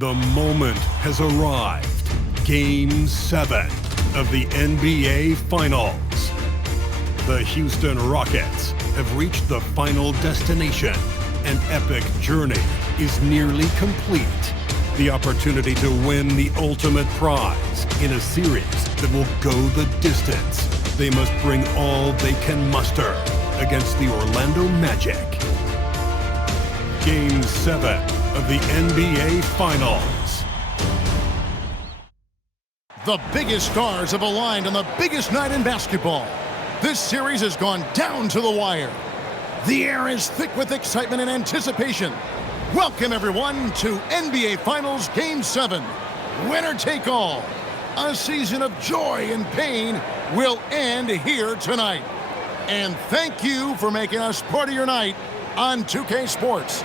The moment has arrived. Game 7 of the NBA Finals. The Houston Rockets have reached the final destination. An epic journey is nearly complete. The opportunity to win the ultimate prize in a series that will go the distance. They must bring all they can muster against the Orlando Magic. Game 7 of the NBA Finals. The biggest stars have aligned on the biggest night in basketball. This series has gone down to the wire. The air is thick with excitement and anticipation. Welcome, everyone, to NBA Finals Game 7. Winner take all. A season of joy and pain will end here tonight. And thank you for making us part of your night on 2K Sports.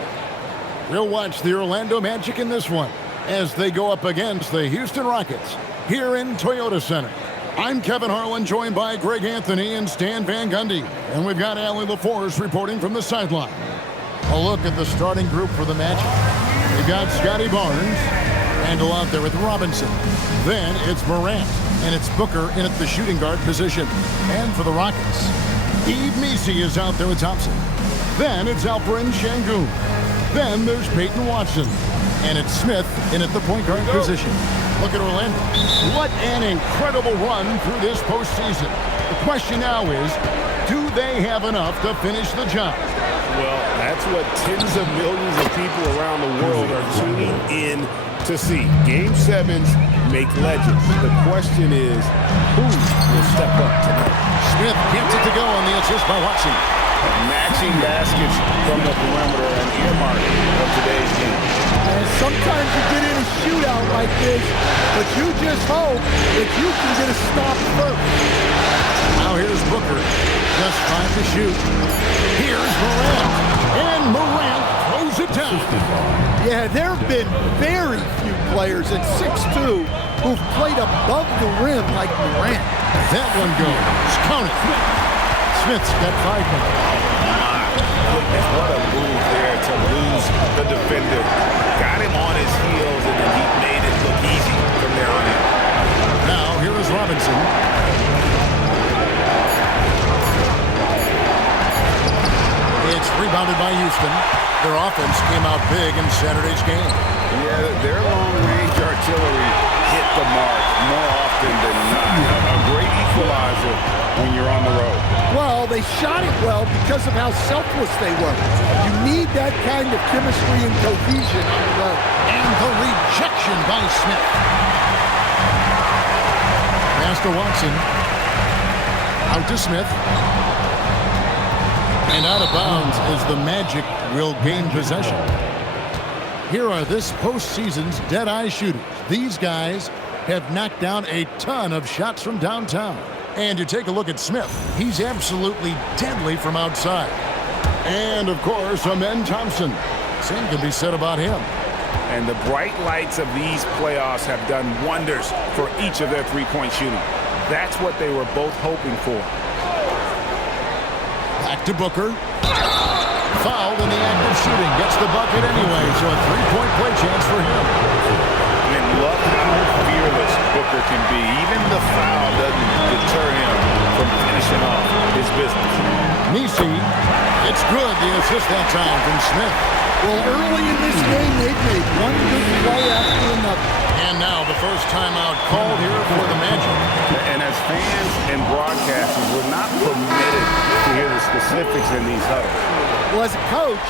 We'll watch the Orlando Magic in this one as they go up against the Houston Rockets here in Toyota Center. I'm Kevin Harlan, joined by Greg Anthony and Stan Van Gundy. And we've got Allie LaForce reporting from the sideline. A look at the starting group for the Magic. They've got Scotty Barnes, handle out there with Robinson. Then it's Morant, and it's Booker in at the shooting guard position. And for the Rockets, Yves Missi is out there with Thompson. Then it's Alperen Sengun. Then there's Peyton Watson. And it's Smith in at the point guard position. Look at Orlando. What an incredible run through this postseason. The question now is, do they have enough to finish the job? Well, that's what tens of millions of people around the world are tuning in to see. Game 7s make legends. The question is, who will step up tonight? Smith gets it to go on the assist by Watson. Matching baskets from the perimeter and earmark of today's game. And sometimes you get in a shootout like this, but you just hope that you can get a stop first. Now here's Booker. Just 5 to shoot. Here's Morant. And Morant throws it down. Yeah, there have been very few players at 6'2" who've played above the rim like Morant. That one goes. Count it. Smith's got 5 now. Goodness, what a move there to lose the defender. Got him on his heels, and then he made it look easy from there on in. Now here is Robinson. It's rebounded by Houston. Their offense came out big in Saturday's game. Yeah, their long-range artillery hit the mark more often than not. A great equalizer when you're on the road. Well, they shot it well because of how selfless they were. You need that kind of chemistry and cohesion on the road. And the rejection by Smith. Pass to Watson. Out to Smith. And out of bounds as the Magic will gain possession. Here are this postseason's dead-eye shooters. These guys have knocked down a ton of shots from downtown. And you take a look at Smith. He's absolutely deadly from outside. And, of course, Amen Thompson. Same can be said about him. And the bright lights of these playoffs have done wonders for each of their three-point shooting. That's what they were both hoping for. Back to Booker. Fouled in the act of shooting. Gets the bucket anyway, so a three-point play chance for him. And love how fearless Booker can be. Even the foul doesn't deter him from finishing off his business. Missi, it's good, the assist that time from Smith. Well, early in this game, they've made one good play after another. And now the first timeout called here for the Magic. And as fans and broadcasters, we're not permitted to hear the specifics in these huddles. Well, as a coach,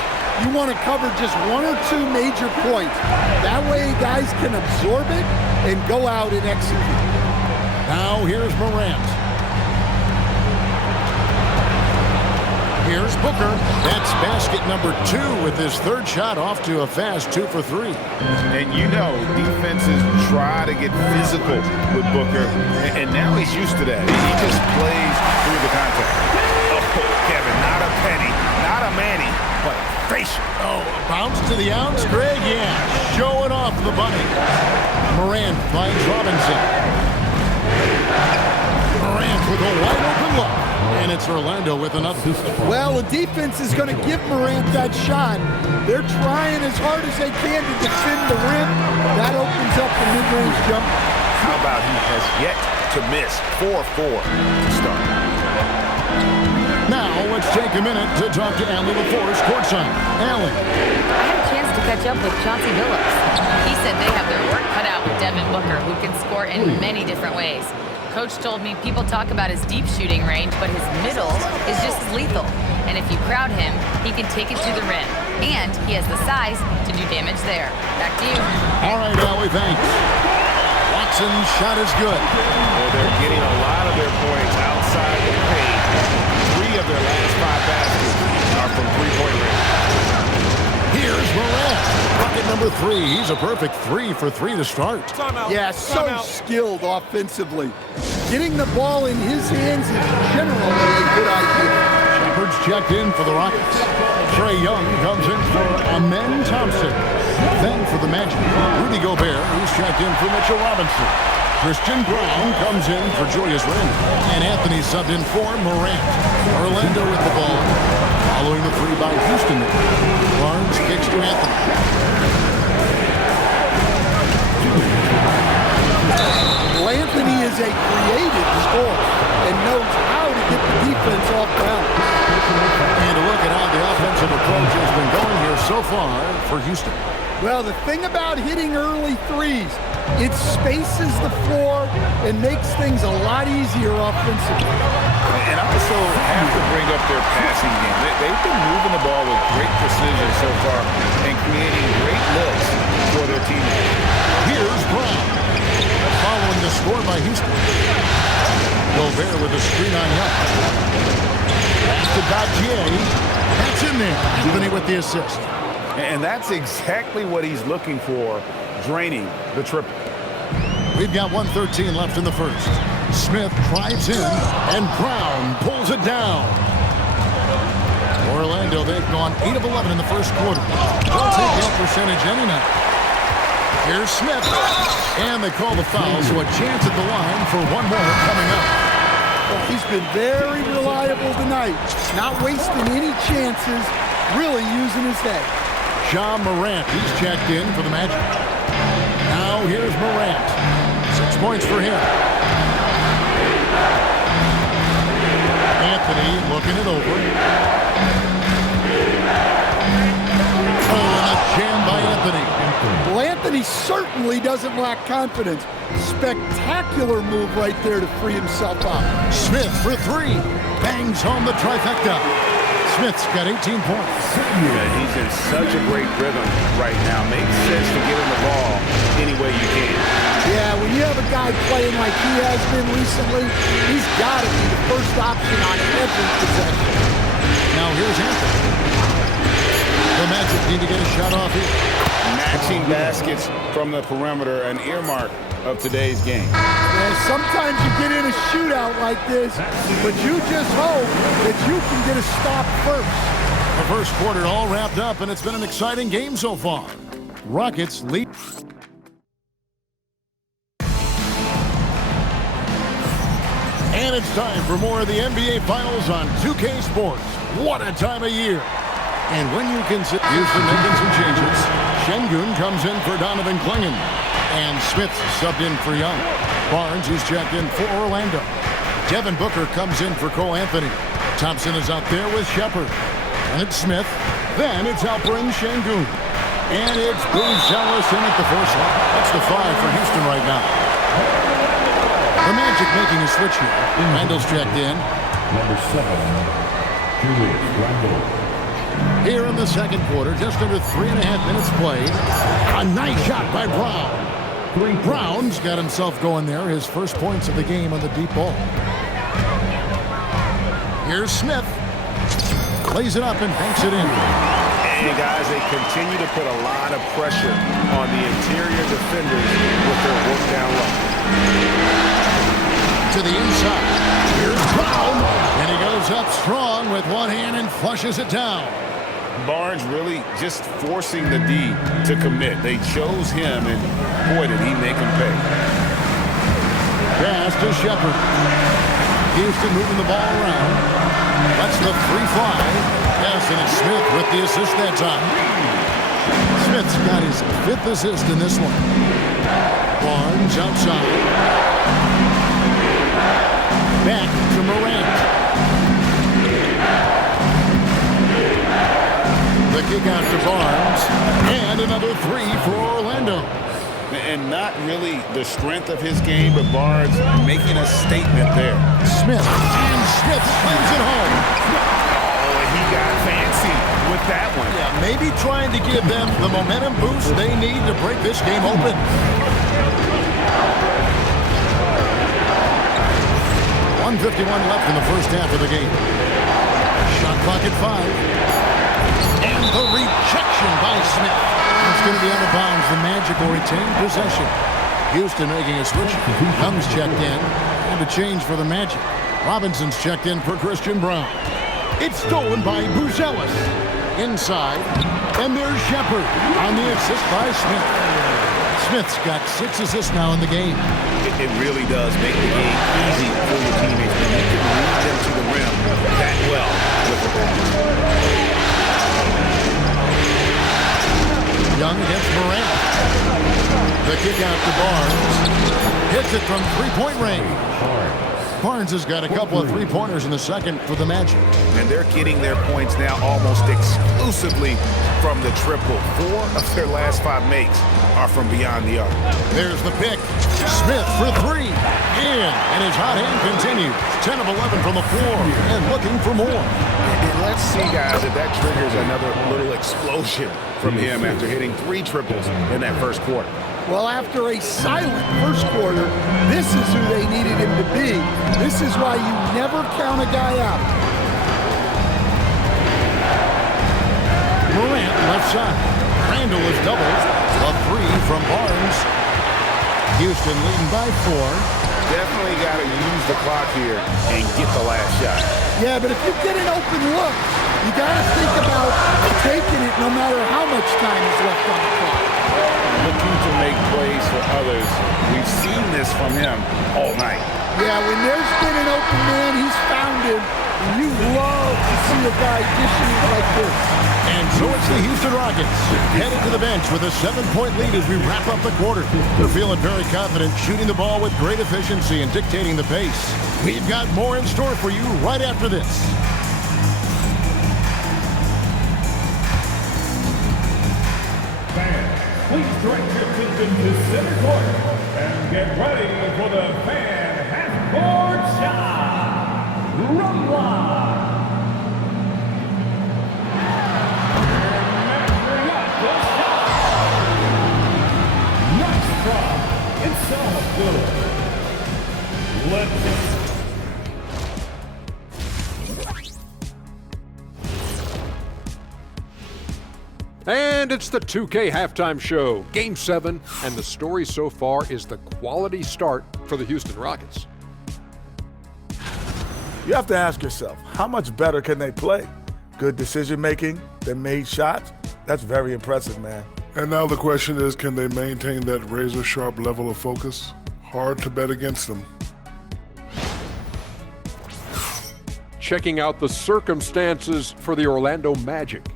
you want to cover just 1 or 2 major points. That way guys can absorb it and go out and execute. Now here's Morant. Here's Booker. That's basket number 2 with his third shot off to a fast 2 for 3. And you know, defenses try to get physical with Booker, and now he's used to that. He just plays through the contact. Oh, Kevin, not a penny, not a Manny, but a facial. Oh, bounce to the outs, Greg, yeah. Showing off the bunny. Morant finds Robinson. Morant Morant with a wide open look. And it's Orlando with another. Well, the defense is going to give Morant that shot. They're trying as hard as they can to defend the rim. That opens up the mid-range jumper. How about he has yet to miss 4-4 to start. Now, let's take a minute to talk to Allie LaForce courtside. Allie. I had a chance to catch up with Chauncey Billups. He said they have their work cut out with Devin Booker, who can score in many different ways. Coach told me people talk about his deep shooting range, but his middle is just as lethal. And if you crowd him, he can take it to the rim. And he has the size to do damage there. Back to you. All right, Allie, thanks. Watson's shot is good. Well, they're getting a lot of their points outside the paint. 3 of their last 5 baskets are from three-point range. Here's Morant. Bucket number 3. He's a perfect 3 for 3 to start. Yeah, so skilled offensively. Getting the ball in his hands is generally a good idea. Shepard's checked in for the Rockets. Trae Young comes in for Amen Thompson. Then for the Magic, Rudy Gobert, who's checked in for Mitchell Robinson. Christian Brown comes in for Julius Randle. And Anthony subbed in for Morant. Orlando with the ball. Following the 3 by Houston. Barnes kicks to Anthony. Well, Anthony is a creative scorer and knows how to get the defense off balance. And a look at how the offensive approach has been going here so far for Houston. Well, the thing about hitting early threes, it spaces the floor and makes things a lot easier offensively. And also have to bring up their passing game. They've been moving the ball with great precision so far and creating great looks for their teammates. Here's Brown. Following the score by Houston. Gobert with a screen on Young. Pass to Gautier. That's in there. Anthony with the assist. And that's exactly what he's looking for, draining the triple. We've got 1:13 left in the first. Smith drives in, and Brown pulls it down. Orlando, they've gone 8 of 11 in the first quarter. They'll take that percentage any night. Here's Smith, and they call the foul, so a chance at the line for one more coming up. Well, he's been very reliable tonight, not wasting any chances, really using his head. Ja Morant, he's checked in for the Magic. Now here's Morant. 6 points for him. Anthony looking it over. Oh, and a jam by Anthony. Well, Anthony certainly doesn't lack confidence. Spectacular move right there to free himself up. Smith for 3. Bangs home the trifecta. Smith's got 18 points. Yeah, he's in such a great rhythm right now. Makes sense to get him the ball any way you can. Yeah, when you have a guy playing like he has been recently, he's got to be the first option on every possession. Now here's Anthony. The Magic need to get a shot off here. Matching baskets from the perimeter, an earmark of today's game. Yeah, sometimes you get in a shootout like this, but you just hope that you can get a stop first. The first quarter all wrapped up, and it's been an exciting game so far. Rockets lead. And it's time for more of the NBA Finals on 2K Sports. What a time of year. And when you consider Houston making some changes, Şengün comes in for Donovan Clingan. And Smith subbed in for Young. Barnes is checked in for Orlando. Devin Booker comes in for Cole Anthony. Thompson is out there with Shepard. And it's Smith. Then it's Alperen Şengün. And it's Bruce Ellis in at the first line. That's the 5 for Houston right now. The Magic making a switch here. Randle's checked in. Number 7, Julius Randle. Here in the second quarter, just under 3.5 minutes played. A nice shot by Brown. Brown's got himself going there. His first points of the game on the deep ball. Here's Smith. Plays it up and banks it in. And guys, they continue to put a lot of pressure on the interior defenders with their work down low. To the inside. Here's Brown. And he goes up strong with one hand and flushes it down. Barnes really just forcing the D to commit. They chose him, and boy, did he make him pay. Pass to Shepard. Houston moving the ball around. That's the 3 fly. Yes, and it's Smith with the assist that time. Smith's got his 5th assist in this one. Barnes outside. Back to Morant. The kick out to Barnes. And another 3 for Orlando. And not really the strength of his game, but Barnes making a statement there. Smith. And Smith slams it home. Oh, and he got fancy with that one. Yeah, maybe trying to give them the momentum boost they need to break this game open. 1:51 left in the first half of the game. Shot clock at 5. And the rejection by Smith. It's going to be out of bounds. The Magic will retain possession. Houston making a switch. Young's checked in. And a change for the Magic. Robinson's checked in for Christian Brown. It's stolen by Buzelis. Inside. And there's Shepard on the assist by Smith. Smith's got 6 assists now in the game. It really does make the game easy for your teammates when you can lead them to the rim that well with the ball. Young against Morant. The kick out to Barnes. Hits it from 3-point range. Barnes has got a couple of 3-pointers in the second for the Magic. And they're getting their points now almost exclusively from the triple. 4 of their last 5 makes are from beyond the arc. There's the pick. Smith for 3. And his hot hand continues. 10 of 11 from the floor and looking for more. And let's see, guys, if that triggers another little explosion from him after hitting 3 triples in that first quarter. Well, after a silent first quarter, this is who they needed him to be. This is why you never count a guy out. Morant left side. Randall is doubled. A 3 from Barnes. Houston leading by 4. Definitely got to use the clock here and get the last shot. Yeah, but if you get an open look, you got to think about taking it no matter how much time is left on the clock. Looking to make plays for others. We've seen this from him all night. Yeah, when there's been an open man, he's found him. And you love to see a guy dishing it like this. And so it's the Houston Rockets headed to the bench with a 7-point lead as we wrap up the quarter. They're feeling very confident, shooting the ball with great efficiency and dictating the pace. We've got more in store for you right after this. Please direct your attention to center court and get ready for the fan half-court shot. Rumble. Measuring up the shot. Nice try. It's all good. Let's And it's the 2K halftime show, Game 7, and the story so far is the quality start for the Houston Rockets. You have to ask yourself, how much better can they play? Good decision-making, they made shots. That's very impressive, man. And now the question is, can they maintain that razor-sharp level of focus? Hard to bet against them. Checking out the circumstances for the Orlando Magic.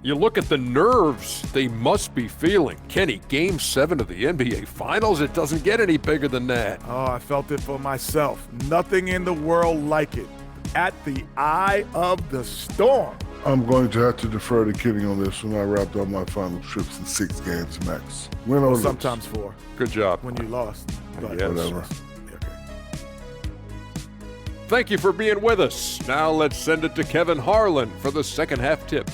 You look at the nerves they must be feeling. Kenny, Game 7 of the NBA Finals, it doesn't get any bigger than that. Oh, I felt it for myself. Nothing in the world like it. At the eye of the storm. I'm going to have to defer to Kenny on this when I wrapped up my final trips in 6 games max. Win or lose. Sometimes 4. Good job. When you lost. But Yes. Whatever. Okay. Thank you for being with us. Now let's send it to Kevin Harlan for the second half tip.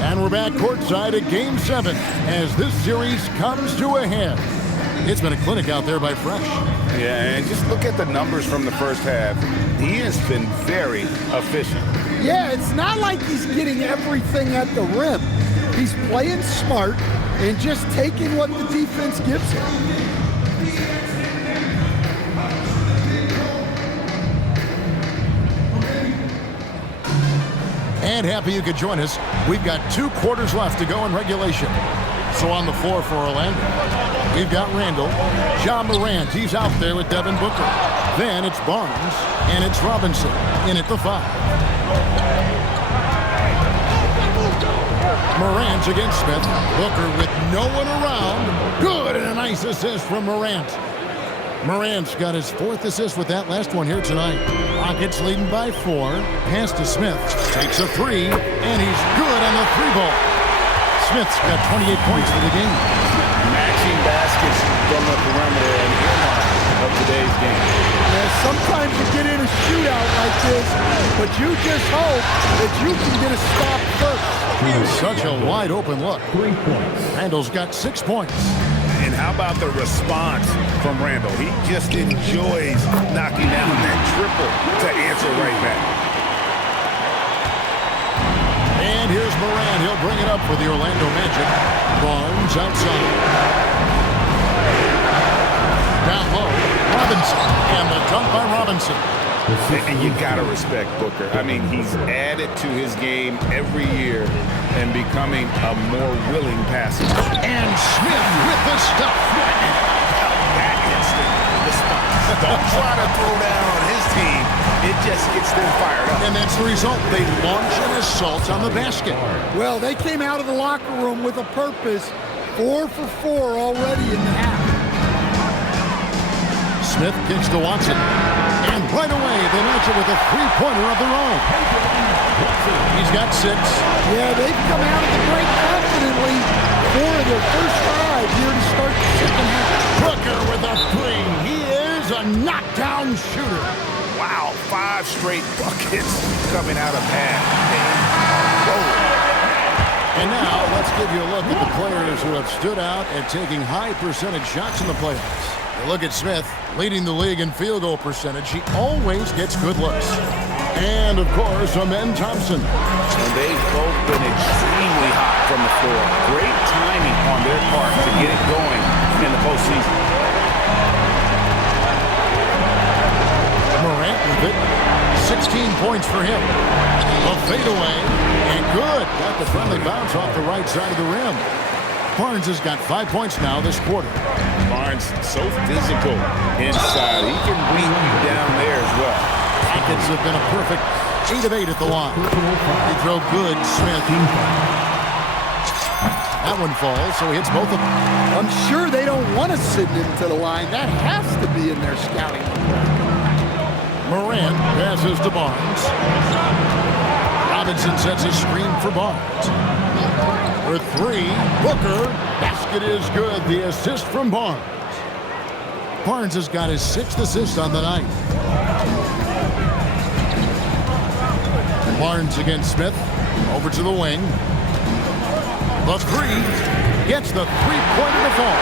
And we're back courtside at Game 7 as this series comes to a head. It's been a clinic out there by Fresh. Yeah, and just look at the numbers from the first half. He has been very efficient. Yeah, it's not like he's getting everything at the rim. He's playing smart and just taking what the defense gives him. And happy you could join us. We've got 2 quarters left to go in regulation. So on the floor for Orlando, we've got Randall, Ja Morant. He's out there with Devin Booker. Then it's Barnes, and it's Robinson in at the 5. Morant against Smith. Booker with no one around. Good, and a nice assist from Morant. Morant's got his 4th assist with that last one here tonight. Rockets leading by 4. Pass to Smith. Takes a 3, and he's good on the 3-ball. Smith's got 28 points for the game. Matching baskets from the perimeter and earmark of today's game. Yeah, sometimes you get in a shootout like this, but you just hope that you can get a stop first. Such a wide open look. 3 points. Randall's got 6 points. And how about the response from Randall? He just enjoys knocking down that triple to answer right back. And here's Morant. He'll bring it up for the Orlando Magic. Barnes outside. Down low. Robinson. And the dunk by Robinson. And you got to respect Booker. I mean, he's added to his game every year and becoming a more willing passer. And Smith with the stuff. That instant response. Don't try to throw down on his team. It just gets them fired up. And that's the result. They launch an assault on the basket. Well, they came out of the locker room with a purpose. 4 for 4 already in the half. Smith kicks to Watson. And right away, they launch it with a 3-pointer of their own. He's got 6. Yeah, they've come out of the break confidently. 4 of their first 5 here to start the second half. Booker with a 3. He is a knockdown shooter. Wow, 5 straight buckets coming out of half. And now, let's give you a look at the players who have stood out and taking high percentage shots in the playoffs. You look at Smith, leading the league in field goal percentage. He always gets good looks. And, of course, Amen Thompson. And they've both been extremely hot from the floor. Great timing on their part to get it going in the postseason. Morant with it. 16 points for him. A fadeaway. And good. Got the friendly bounce off the right side of the rim. Barnes has got 5 points now this quarter. Barnes so physical inside. He can beat you down there as well. Rockets have been a perfect 8 of 8 at the line. They throw good, Smith. That one falls, so he hits both of them. I'm sure they don't want to send him to the line. That has to be in their scouting. Morant passes to Barnes. Robinson sets a screen for Barnes. For 3, Booker. Basket is good. The assist from Barnes. Barnes has got his 6th assist on the night. Barnes against Smith. Over to the wing. The 3. Gets the 3-pointer to fall.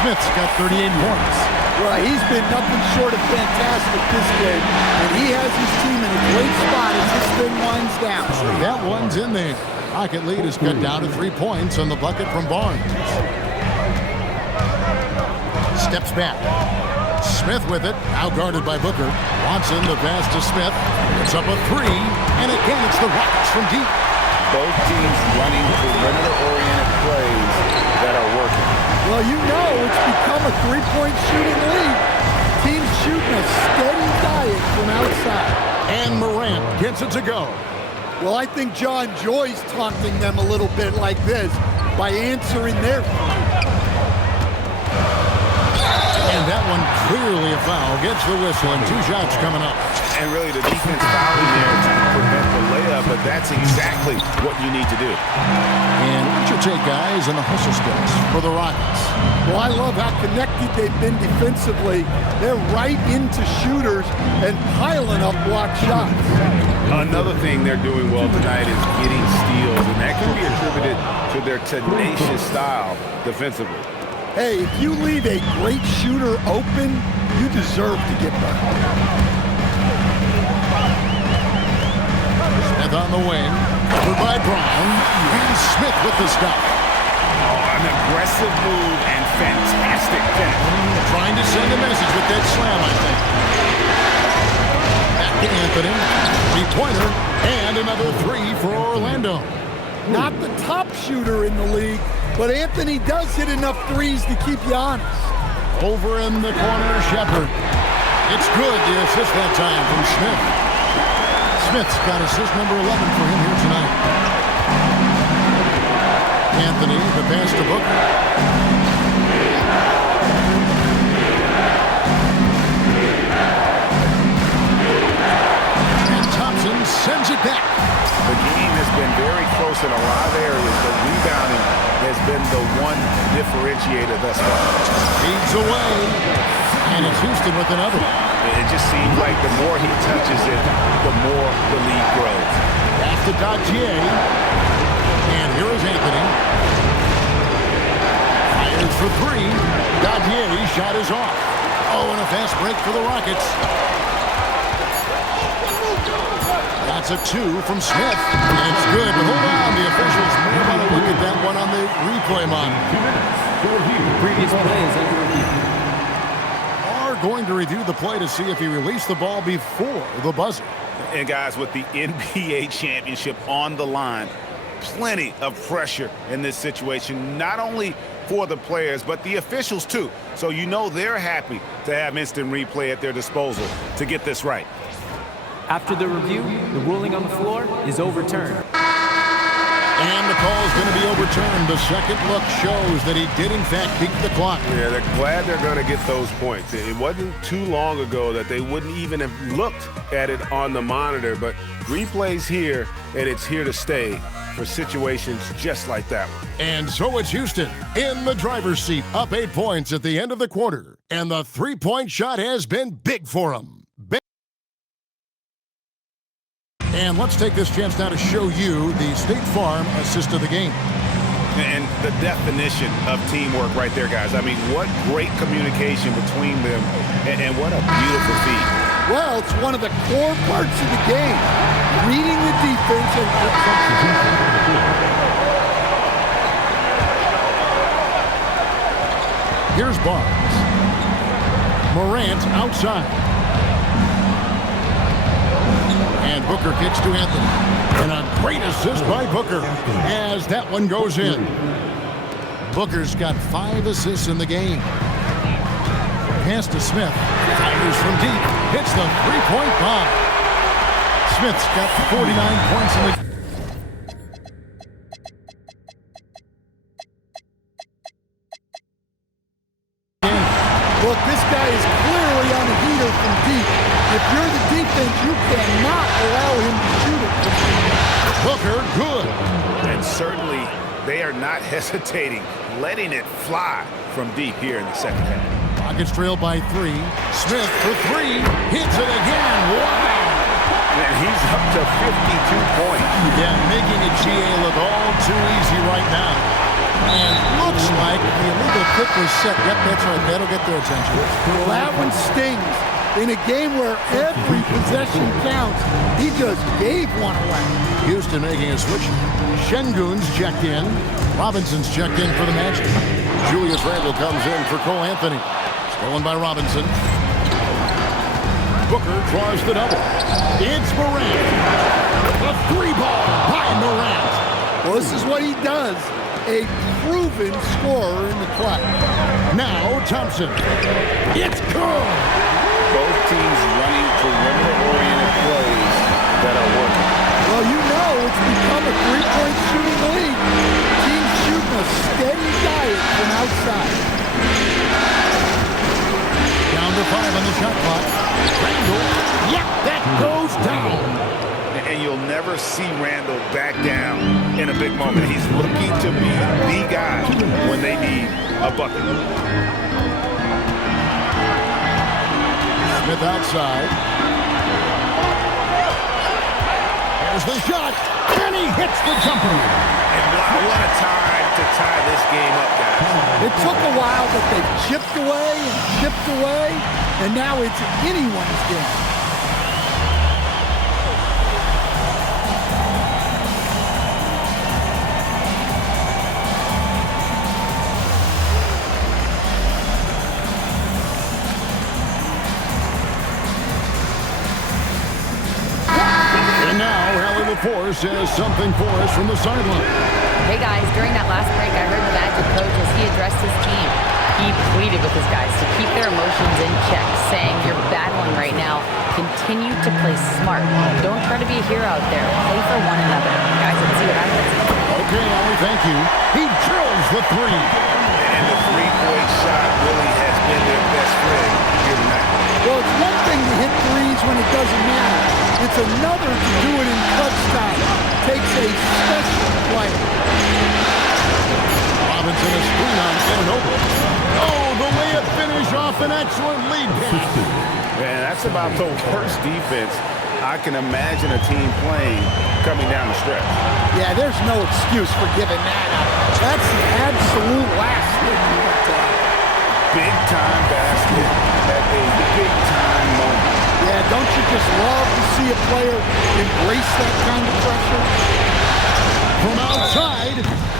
Smith's got 38 points. Well, he's been nothing short of fantastic this game. And he has his team in a great spot as this thing winds down. That one's in there. Rocket lead is cut down to 3 points on the bucket from Barnes. Steps back. Smith with it. Now guarded by Booker. Watson, the pass to Smith. It's up a 3. And again, it's the Rockets from deep. Both teams running perimeter-oriented plays that are working. Well, you know it's become a 3-point shooting league. Teams shooting a steady diet from outside. And Morant gets it to go. Well, I think John Joy's taunting them a little bit like this by answering their And that one clearly a foul. Gets the whistle and 2 shots coming up. And really the defense fouling there to prevent the layup, but that's exactly what you need to do. And what's your take, guys, on the hustle skills for the Rockets? Well, I love how connected they've been defensively. They're right into shooters and piling up block shots. Another thing they're doing well tonight is getting steals, and that can be attributed to their tenacious style defensively. Hey, if you leave a great shooter open, you deserve to get burned. Smith on the wing, covered by Brown, and Smith with the stop. Oh, an aggressive move and fantastic finish. Trying to send a message with that slam, I think. Back to Anthony. Three-pointer, and another three for Orlando. Not the top shooter in the league, but Anthony does hit enough threes to keep you honest. Over in the corner, Shepard. It's good, the assist that time from Smith. Smith's got assist number 11 for him here tonight. Anthony, the pass to Booker. And Thompson sends it back. The game has been very close in a lot of areas, but rebounding has been the one differentiator thus far. Feeds away, and it's Houston with another. It just seems like the more he touches it, the more the lead grows. Back to Dautier, and here is Anthony. Fires for three. Dautier's shot is off. Oh, and a fast break for the Rockets. That's a two from Smith. And it's good, but hold on. The officials may want to look at that one on the replay monitor. 2 minutes to review. Previous play is under review. Are going to review the play to see if he released the ball before the buzzer. And guys, with the NBA championship on the line, plenty of pressure in this situation, not only for the players, but the officials too. So you know they're happy to have instant replay at their disposal to get this right. After the review, the ruling on the floor is overturned. And the call is going to be overturned. The second look shows that he did, in fact, beat the clock. Yeah, they're glad they're going to get those points. It wasn't too long ago that they wouldn't even have looked at it on the monitor, but replay's here, and it's here to stay for situations just like that one. And so it's Houston in the driver's seat, up 8 points at the end of the quarter. And the three-point shot has been big for him. And let's take this chance now to show you the State Farm assist of the game. And the definition of teamwork right there, guys. I mean, what great communication between them, and what a beautiful feat. Well, it's one of the core parts of the game. Reading the defense and here's Barnes. Morant outside. And Booker kicks to Anthony. And a great assist by Booker as that one goes in. Booker's got 5 assists in the game. Pass to Smith. Fires from deep. Hits the three-point bomb. Smith's got 49 points in the game. look, this guy is clearly on a heater from deep. If you're the defense, you cannot allow him to shoot it from deep. Booker, good. And certainly they are not hesitating, letting it fly from deep here in the second half. Rockets trail by 3. Smith for 3. Hits it again. Wow. And he's up to 52 points. Yeah, making it GA look all too easy right now. And looks like the illegal kick was set. Yep, that's right. That'll get their attention. Well, that one stings. In a game where every possession counts, he just gave one away. Houston making a switch. Şengün's checked in. Robinson's checked in for the Magic. Julius Randle comes in for Cole Anthony. Stolen by Robinson. Booker draws the double. It's Morant. A 3-ball by Morant. Well, this is what he does. A proven scorer in the clutch. Now Thompson. It's good. Both teams running perimeter-oriented plays that are working. Well, you know it's become a three-point shooting league. Teams shooting a steady diet from outside. Down to 5 on the shot clock. Randle. Yep, that goes down. And you'll never see Randle back down in a big moment. He's looking to be the guy when they need a bucket. Smith outside. There's the shot, and he hits the jumper. And what a time to tie this game up, guys. It took a while, but they've chipped away, and now it's anyone's game. 4 says something for us from the sideline. Hey guys, during that last break, I heard the Magic coach as he addressed his team. He pleaded with his guys to keep their emotions in check, saying, "You're battling right now. Continue to play smart. Don't try to be a hero out there. Play for one another." Guys, let's see what happens. Okay, Ollie, thank you. He drills the 3. And the three-point shot really has been their best friend here tonight. Well, it's one thing to hit threes when it doesn't matter. It's another to do it in clutch time. Takes a special player. Robinson a screen on Ananobi. Oh, the layup finish off an excellent lead pass. Man, that's about the worst defense I can imagine a team playing coming down the stretch. Yeah, there's no excuse for giving that up. That's the absolute last thing you want to have. Big-time basket at a big-time moment. Yeah, don't you just love to see a player embrace that kind of pressure? From outside.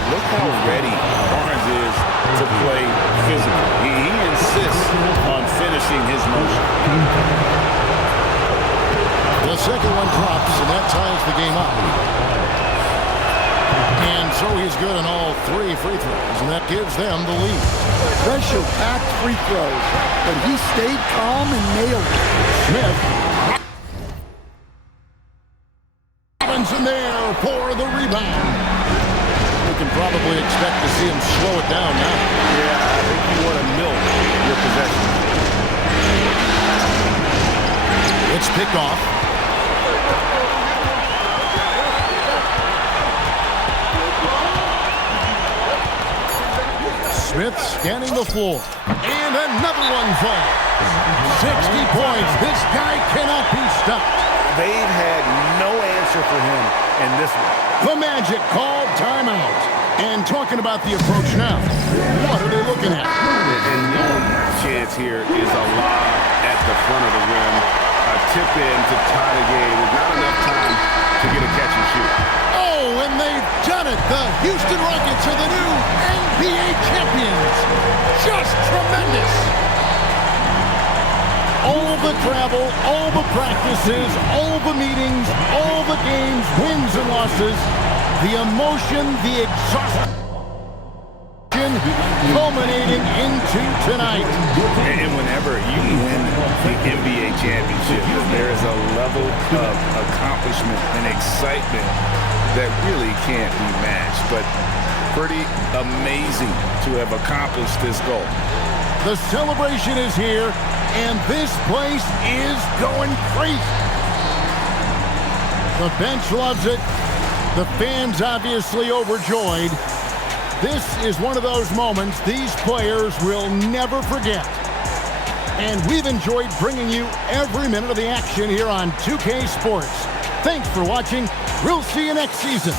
Look how ready Barnes is to play physical. He insists on finishing his motion. The second one drops, and that ties the game up. And so he's good on all 3 free throws, and that gives them the lead. Pressure-packed free throws, but he stayed calm and nailed it. Smith. Robinson there for the rebound. We can probably expect to see him slow it down now. Yeah, I think you want to milk your possession. It's picked off. Smith scanning the floor. And another one falls. 60 points. This guy cannot be stopped. They've had no answer for him in this one. The Magic called timeout. And talking about the approach now, what are they looking at? And the only chance here is a lob at the front of the rim. A tip in to tie the game. There's not enough time to get a catch and shoot. Oh, and they've done it. The Houston Rockets are the new NBA champions. Just tremendous. All the travel, all the practices, all the meetings, all the games, wins and losses, the emotion, the exhaustion culminating into tonight. And whenever you win the NBA championship, there is a level of accomplishment and excitement that really can't be matched. But pretty amazing to have accomplished this goal. The celebration is here, and this place is going crazy. The bench loves it. The fans obviously overjoyed. This is one of those moments these players will never forget. And we've enjoyed bringing you every minute of the action here on 2K Sports. Thanks for watching. We'll see you next season.